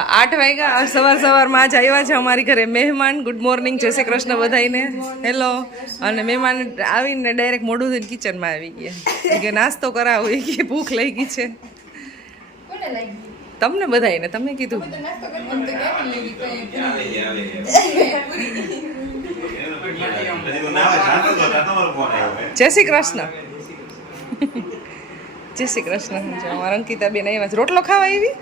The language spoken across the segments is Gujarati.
8 વાગ્યા સવારમાં આજ આવ્યા છે અમારી ઘરે મહેમાન. ગુડ મોર્નિંગ, જય શ્રી કૃષ્ણ બધાઈને. હેલો. અને મહેમાન આવીને ડાયરેક્ટ મોઢું ધોઈને કિચનમાં આવી ગયા કે નાસ્તો કરાવો, કે ભૂખ લઈ ગઈ છે. તમને બધાઈને તમે કીધું. જય શ્રી કૃષ્ણ. જય શ્રી કૃષ્ણ. અમારા અંકિતા બેન આવ્યા છે. રોટલો ખાવા આવી?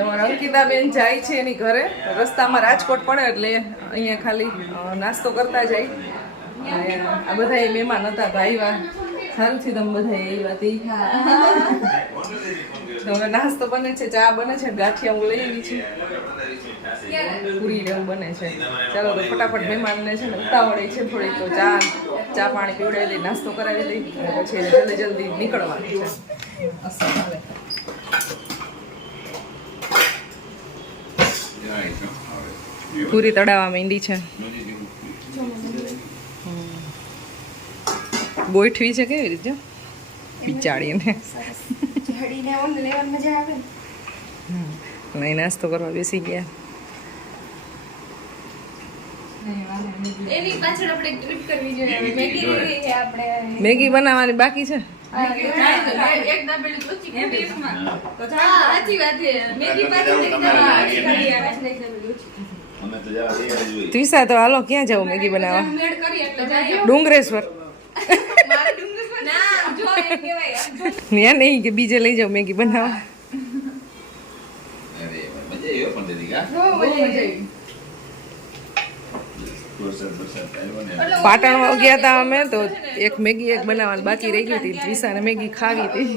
અમારા અંકિતા બેન જાય છે એની ઘરે. રસ્તામાં રાજકોટ પડે એટલે અહીંયા ખાલી નાસ્તો કરતા જાય. આ બધા મહેમાન હતા તો આવ્યા. સારુંથી તમે બધા આવ્યા. હવે નાસ્તો બને છે, ચા બને છે, ગાંઠિયા હું લઈ આવી છું, પૂરી ને એવું બને છે. ચાલો તો ફટાફટ મહેમાનને છે ને ઉતાવળે છે થોડી, તો ચા પાણી પીવડાવી દઈ, નાસ્તો કરાવી દઈ અને પછી જલ્દી નીકળવાનું છે. પૂરી તળાવવા માંડી છે. ગોઠવી છે કેવી રીતે બિચાડીને. નહીં નાસ્તો કરવા બેસી ગયા. મેગી બનાવવાની બાકી છે. ત્રીસા તો હાલો ક્યાં જાવ મેગી બનાવવા? ડુંગરેશ્વર. ત્યાં નહીં કે બીજે લઈ જાવ મેગી બનાવવા. પાટણ ગયા હતા અમે તો એક મેગી બનાવવાની બાકી રહી ગઈ હતી. ત્રીસાને મેગી ખાવી હતી.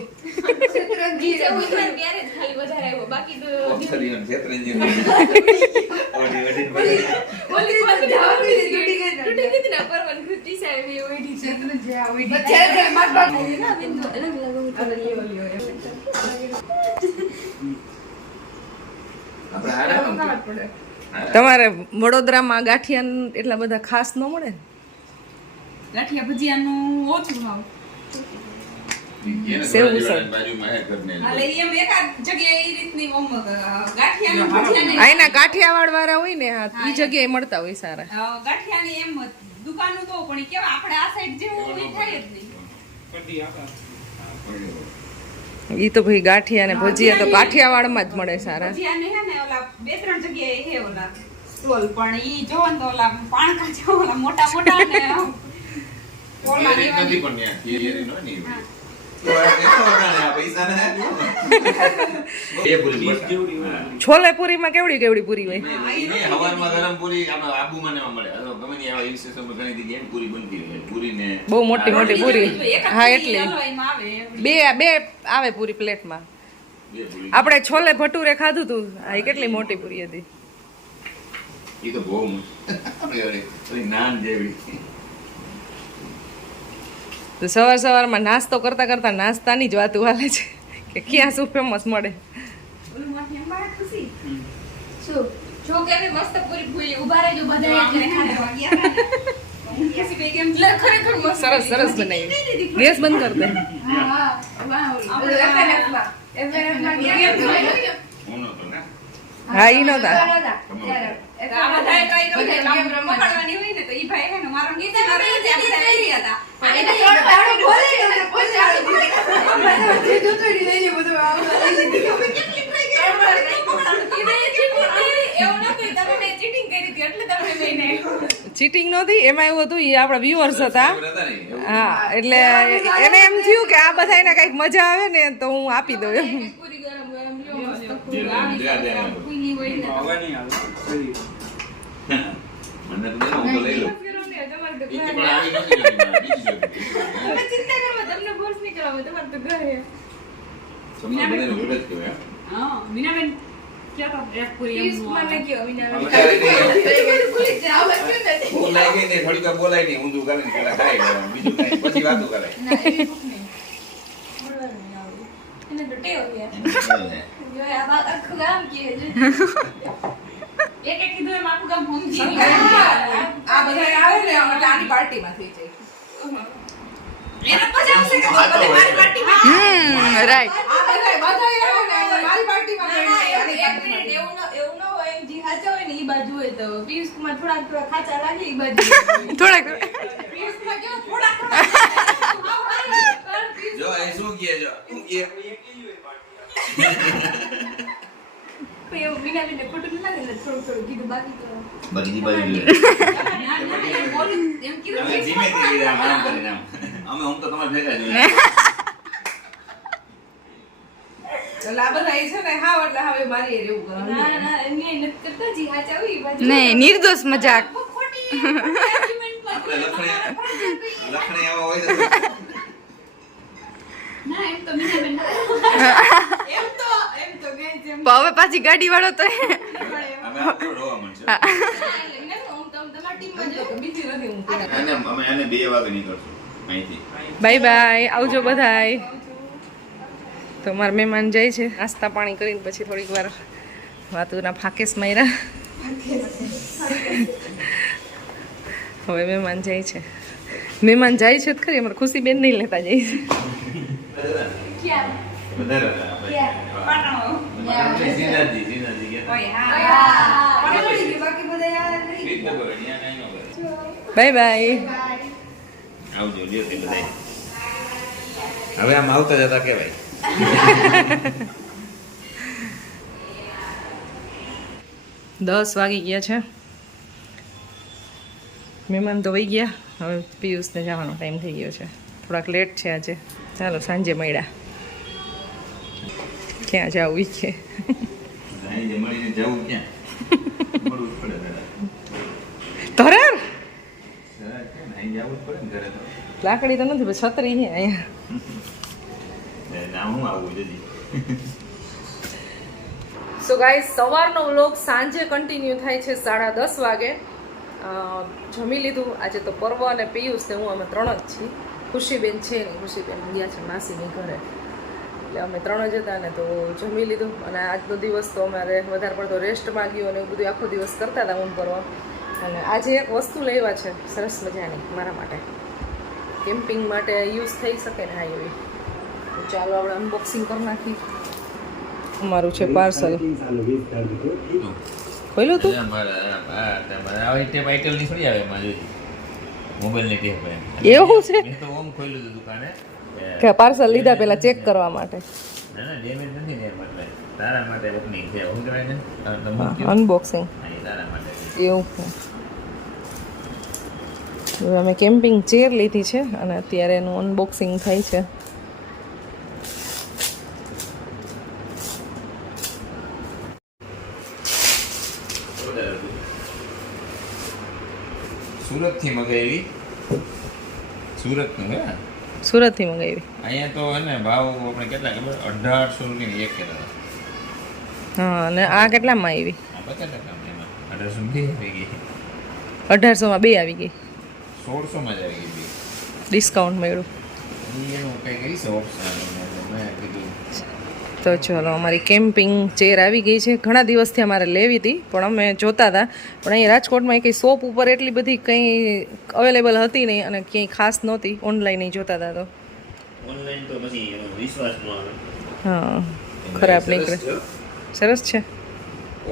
તમારે વડોદરામાં ગાંઠિયા એટલા બધા ખાસ ન મળે. ગાંઠિયા ભજીયાનું ઓછું ભાવ. અહીંના કાઠિયાવાડ વાળા હોય ને એ જગ્યાએ મળતા હોય સારા. ગાંઠિયાની એમ દુકાનો તો પણ કેવા આપણે આ સાઈડ જેવું થાય જ નહીં. ઈ તો ભાઈ ગાંઠિયા ને ભજીયા તો કાઠિયાવાડમાં જ મળે સારા. ભજીયાને હે ને ઓલા બે ત્રણ જગ્યાએ હે ઓલા સ્ટોલ, પણ ઈ જોવો ને તો ઓલા પાણકા જેવા ઓલા મોટા મોટા ને ઓલા નથી પણ ત્યાં થિયરી નો ની છોલે પૂરી માં કેવડી પૂરી હોય? હવારમાં ગરમ પૂરી આબુમાં મળે. ગમે ની આવા વિશેષ ઘણી જગ્યાએ પૂરી બનતી હોય. પૂરી ને બહુ મોટી પૂરી. હા એટલે બે આવે પૂરી પ્લેટમાં. આપણે છોલે ભટુરે ખાધું તું, આ કેટલી મોટી પૂરી હતી. એ તો બહુ મોટી નાન જેવી. તો સવારમાં નાસ્તો કરતા નાસ્તાની જ વાતો હાલે છે કે ક્યાં શું ફેમસ મળે. સરસ બનાવી. ગેસ બંધ કર દે. હા ઈ નતા. ચીટિંગ નહોતી, એમાં એવું હતું એ આપણા વ્યુઅર્સ હતા. હા એટલે એને એમ થયું કે આ બધા એને કઈક મજા આવે ને તો હું આપી દઉં એમ. બોલાય નહીં ઊંધું કરે પેલા ખાઈ લેવાનું, બીજું કઈ પછી વાતો કરાય. એક કીધું એમ આખું ગામ ભૂંજી આ બધા આવે ને આની પાર્ટીમાં થઈ જાય. એના પછી આવશે કે હા, તો બધે મારી હોય. પાર્ટીમાં રાઈટ આ બધા આવે ને મારી પાર્ટીમાં ના, ના, આની એક પાર્ટીમાં. મિનિટ, એવું ન હોય જી હાચા હોય ને ઈ બાજુ હોય તો પિયુષ કુમાર થોડા ખાચા લાગે ઈ બાજુ થોડાક પિયુષ કુમાર કેવો થોડા જો એ શું કહે જો શું કહે? એવું વિનાબેનને ખોટું ન લાગે ને થોડું થોડું કીધું બાકી તો બધી બાજુ ના, ના, એમ બોલ્યું, એમ કીધું અમે પિયુષ ધીમે કુમાર ધીમે આમ કરીને આમ. અમે હું તો તમારે ભેગા જ હોય. એટલે આ બધા એ છે ને હાવ એટલે હવે મારી હારે એવું કરવાનું. ના, ના, એમ નહીં, નથી કરતા જી હાચા હોય ઈ બાજુ નહીં, નિર્દોષ મજાક. ખોટી argumentમાં આપણે લખણે આવા હોય તો ના, એમ તો મીનાબેન એમ તો ગઈ જેમ પણ હવે પાછી ગાડી વાળો તો અમે આપણે રોવા માંડશે. હું તો તમારી ટીમમાં જ તો બીજી નથી હું કોઈ. અમે આને 2 વાગે નીકળશું અહીંથી. બાય બાય, આવજો બધાય. તો મારા મહેમાન જાય છે, નાસ્તા પાણી કરીને પછી થોડીક વાર વાતુના ફાકેસ માર્યા. હવે મહેમાન જાય છે. મહેમાન જાય છે તો ખરી, અમારે ખુશીબેન નહીં લેતા જાય છે. ક્યાં વધારે હતા આપણે. પાટણ આપણે સીનાજી ગયા. ઓય હા બાકી બધા સ્વીટ બગડે, ત્યાં કાંઈ ન કરે. Bye bye. આવજો લ્યો તે બધાય. હવે આમ આવતા જતા કહેવાય. દસ વાગી ગયા છે. મહેમાન તો વહી ગયા. હવે પિયુષને જવાનો ટાઈમ થઈ ગયો છે. થોડાક લેટ છે આજે. ચાલો સાંજે મળ્યા. ક્યાં જવું ઈ છે. અહીં જે મળીને જવું ક્યાં? મળવું જ પડે પહેલા. ધરાર જરા કેમ ને, અહીં જવું જ પડે ને ઘરે તો. લાકડી તો નથી, પણ છત્રી છે અહીંયા. ના હું આવું જલ્દી. સો ગાઈસ, સવારનો વ્લોગ સાંજે કન્ટિન્યુ થાય છે 10:30 વાગે. જમી લીધું. આજે તો પર્વ અને પિયુષ ને હું અમે 3 જ છીએ. ખુશીબેન છે નહીં, ખુશીબેન ગયા છે માસીની ઘરે, એટલે અમે 3 જ હતા ને તો જમી લીધું. અને આજનો દિવસ તો અમારે વધારે પડતો રેસ્ટમાં ગયો અને એવું બધું આખો દિવસ કરતા હતા ઊંઘ પરવા. અને આજે એક વસ્તુ લેવા છે સરસ મજાની મારા માટે, કેમ્પિંગ માટે યુઝ થઈ શકે ને. હા એવી. તો ચાલો આપણે અનબોક્સિંગ કરી નાખી. અમારું છે પાર્સલ. ખોલ્યું તું? આવી ટેપ આઈટલની થોડી આવે એમાં જોઈ. મોબાઈલની ટેપ એમ. એવું છે? મેં તો ઓમ ખોલ્યું હતું દુકાને. કે પાર્સલ લીધા પહેલા ચેક કરવા માટે. ના ના ડેમેજ નથી ને એમ એટલે તારા માટે ઓપનિંગ છે. હું કહેવાય ને મૂક્યું. અનબોક્સિંગ હા, એ તારા માટે. એવું છે. હવે અમે કેમ્પિંગ ચેર લીધી છે અને અત્યારે એનું અનબોક્સિંગ થાય છે. સુરતથી મગાવી. સુરતનું હે. સુરતથી મંગાવી. અહીંયા તો હે ને ભાવ આપણે કેટલા ખબર 1800 રૂપિયાની એક કહેતા હતા. હા, અને આ કેટલામાં આવી? આ 50% એમાં 1800 ની બે આવી ગઈ. 1800માં 2 આવી ગઈ. 1600 માં જ આવી ગઈ બે. ડિસ્કાઉન્ટ મળ્યું. ઈ એનું કંઈ કરીશ ઓપ્શન મેં કીધું તો ચલો, અમારી કેમ્પિંગ ચેર આવી ગઈ છે. ઘણા દિવસથી અમારે લેવી હતી પણ અમે જોતા હતા, પણ અહીં રાજકોટમાં કંઈ શોપ ઉપર એટલી બધી કંઈ અવેલેબલ હતી નહીં અને ક્યાંય ખાસ નહોતી. ઓનલાઈન જોતા હતા તો ઓનલાઈન તો પછી એનો વિશ્વાસ ન આવે. હા, ખરાબ નીકળે. સરસ છે.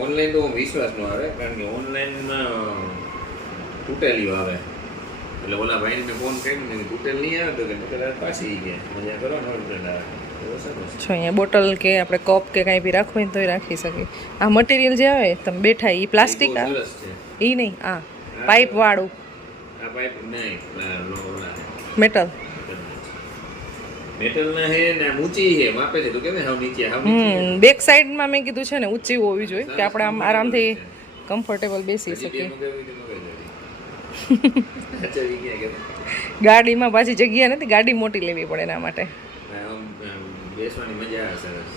ઓનલાઈન તો વિશ્વાસ ન આવે કારણ કે ઓનલાઈનમાં તૂટેલી આવે. એટલે ઓલા ભાઈને મેં ફોન કર્યો ને તૂટેલ નહીં આવે તો કે પાછી ગયા મજા કરો ને તૂટેલ આવે. જો અહીંયા બોટલ કે આપણે કપ કે કાંઈ બી રાખવું હોય ને તોય રાખી શકીએ. આ મટીરિયલ જે આવે તમે બેઠા એ પ્લાસ્ટિક આ સરસ છે. એ નહીં, આ પાઇપ વાળું આ પાઇપ નહીં મેટલ. મેટલ ના હે ને આમ ઊંચી હે માપે છે તો કેમ હાવ નીચે હાવ નીચે બેક સાઈડમાં મેં કીધું છે ને ઊંચી હોવી જોઈએ કે આપણે આમ આરામથી કમ્ફર્ટેબલ બેસી શકીએ. ગાડીમાં પાછી જગ્યા નથી, ગાડી મોટી લેવી પડે એના માટે. બેસવાની મજા આવે સરસ.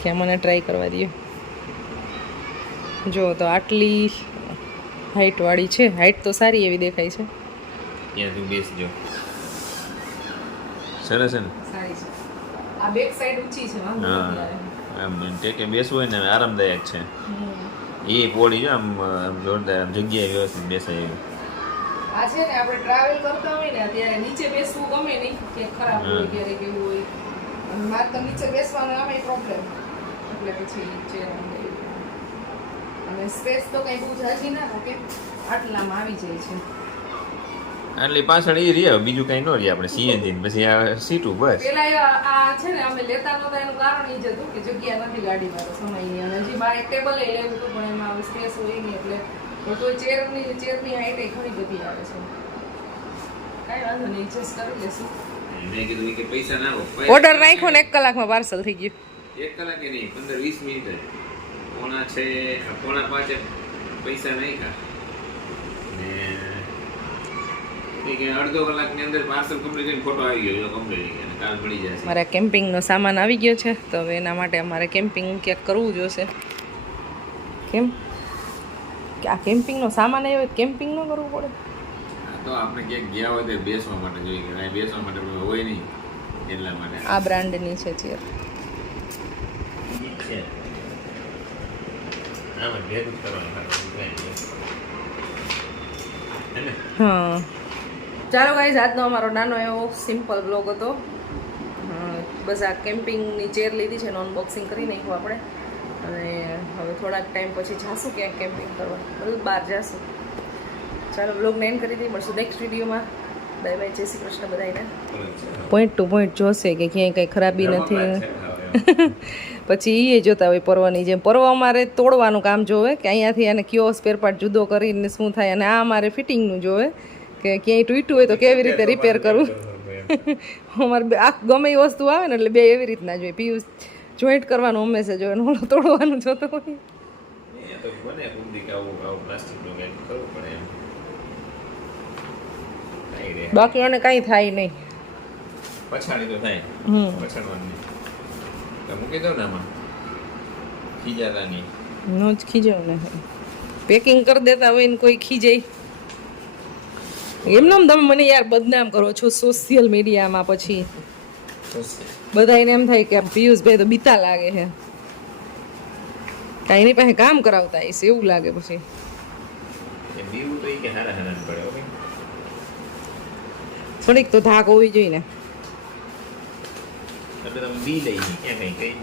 કે મને ટ્રાય કરવા દઈએ. જો તો આટલી હાઈટ વાળી છે. હાઈટ તો સારી એવી દેખાય છે. ત્યાં તું બેસજો. સરસ છે ને. સારી છે. આ બેક સાઈડ ઊંચી છે. હા આમ ટેકે બેસવું હોય ને આરામદાયક છે. એ પોડી જો આમ જોરદાર આમ જગ્યાએ વ્યવસ્થિત બેસાય એવી. આ છે ને આપણે ટ્રાવેલ કરતા હોય ને ત્યારે નીચે બેસવું ગમે નહીં કે ખરાબ હોય ક્યારેક એવું હોય અને મારે તો નીચે બેસવાનો આમે પ્રોબ્લેમ એટલે પછી ચેર અને સ્પેસ તો કઈ બહુ જાજી ના ઓકે આટલામાં આવી જાય છે એટલે પાછળ એ રહે બીજું કઈ ન રહે આપણે સીએનજી પછી આ સીટું બસ પેલા આ છે ને અમે લેતા નહોતા એનું કારણ એ જ હતું કે જગ્યા નથી ગાડીમાં તો સમયની અને હજી બહાર એક ટેબલ લેવું હતું પણ એમાં હવે સ્પેસ હોય નહીં એટલે તો ચેરની હાઈટ ઘણી બધી આવે છે કાંઈ વાંધો નહીં એડજસ્ટ કરી લેશું મેં કીધું કે પૈસા ના ઓર્ડર નાખ્યો ને 1 કલાકમાં પાર્સલ થઈ ગયું 1 કલાકે નહીં 15-20 મિનિટ જ પોણા 5 પૈસા નાખ્યા ને કે અડધો કલાકની અંદર પાર્સલ કમ્પ્લીટ કરીને ફોટો આવી ગયો કમ્પ્લીટ અને કાલ મળી જશે મારા કેમ્પિંગનો સામાન આવી ગયો છે તો હવે એના માટે અમારે કેમ્પિંગ ક્યાંક કરવું જોશે કેમ કે આ કેમ્પિંગનો સામાન આવ્યો તો કેમ્પિંગ ન કરવું પડે તો આપણે ક્યાંક ગયા હોય તો બેસવા માટે જોઈએ કે અહીં બેસવા માટે હોય નહીં એટલા માટે આ બ્રાન્ડની છે ચેર છે આમાં ભેગું કરવાનું હા ચાલો ગાઈઝ આજનો અમારો નાનો એવો સિમ્પલ બ્લોગ હતો બસ આ કેમ્પિંગની ચેર લીધી છે એનું અનબોક્સિંગ કરી નાખ્યું આપણે અને હવે થોડાક ટાઈમ પછી જાશું ક્યાંક કેમ્પિંગ કરવા બધું બહાર જાશું ચાલો બ્લોગને એન્ડ કરી દઈએ મળશું નેક્સ્ટ વિડીયોમાં બાય બાય જય શ્રી કૃષ્ણ બધાને પોઈન્ટ ટુ પોઈન્ટ જોશે કે ક્યાંય કંઈ ખરાબી નથી પછી એ જોતા હોય પર્વની જેમ પર્વ અમારે તોડવાનું કામ જોવે કે અહીંયાથી આને કયો સ્પેર પાર્ટ જુદો કરીને શું થાય અને આ અમારે ફિટિંગનું જોવે કે ક્યાંય તૂટ્યું હોય તો કેવી રીતે રિપેર કરવું અમારે આ ગમે એ વસ્તુ આવે ને એટલે બે એવી રીતના જોઈએ પિયુષ જોઈન્ટ કરવાનું હંમેશા જોઈએ ઓલો તોડવાનું જોતો હોય બાકી એને કાંઈ થાય નહીં પછાડી તો થાય પછાડવાની તો મૂકી દો ને આમાં ખીજાતા નહીં નો જ ખીજાવ ને પેકિંગ કરી દેતા હોય ને કોઈ ખીજાય એમને તમે મને યાર બદનામ કરો છો સોશિયલ મીડિયામાં પછી બધા એને એમ થાય કે પિયુષભાઈ તો બીતા લાગે છે કાંઈ એની પાસે કામ કરાવતા હશે એવું લાગે પછી બીવું તો એ કે હારા હારા પડે ઓકે થોડીક તો ધાક હોવી જોઈએ ને એટલે તમે બી લઈ ક્યાં કઈ